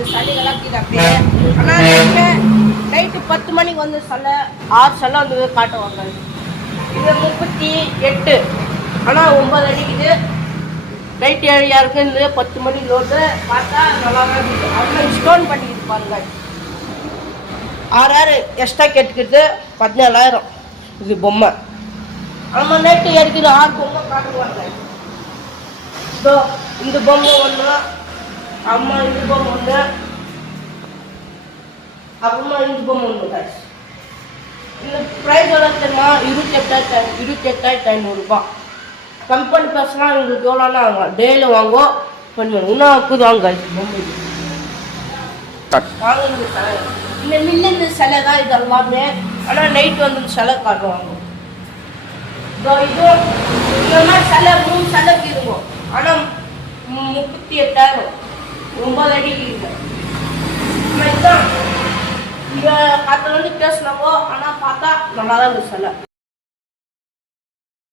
இந்த சளிகள்லாம் கீழே அப்படியே. ஆனால் நைட்டு 10 மணிக்கு வந்து சிலை 6 சிலை வந்து காட்டுவாங்க. இது 38. ஆனால் 9 அடிக்குது. நைட் 7 யாருக்கு இந்த 10 மணி லோடு பார்த்தா நல்லா தான் இருக்குது. அவ்வளோ ஸ்டோன் பண்ணிக்கிது பாருங்க. 6,000 எக்ஸ்ட்ரா கேட்டுக்கிட்டு 17,000 இது பொம்மை. நம்ம நைட்டு எடுக்கிற 6 பொம்மை காட்டுவாங்க. ஸோ இந்த பொம்மை ஒன்று, அம்மா இந்த பொம்மை ஒன்று, அப்புறமா இந்த பொம்மை ஒன்று. இந்த ப்ரைஸ் எவ்வளோ தெரியுமா? 28,500 கம்பெனி பர்சனாக உங்களுக்கு எவ்வளோன்னா வாங்க. டெய்லி வாங்குவோம் பண்ணுவோம். இன்னும் அக்குது வாங்க பொம்மை வாங்க. இந்த சிலை இந்த மின்னு சிலை தான் இது எல்லாமே. ஆனால் நைட்டு வந்து இந்த சிலை காட்டுவாங்க. இது இந்த மாதிரி சிலை 3 சிலைக்கு இருக்கும். ஆனால் 38,000 9 அடிக்கு இல்லை. இதுதான் இங்கே காற்று வந்து பேசினாவோ. ஆனால் பார்த்தா நல்லா தான் இந்த சிலை.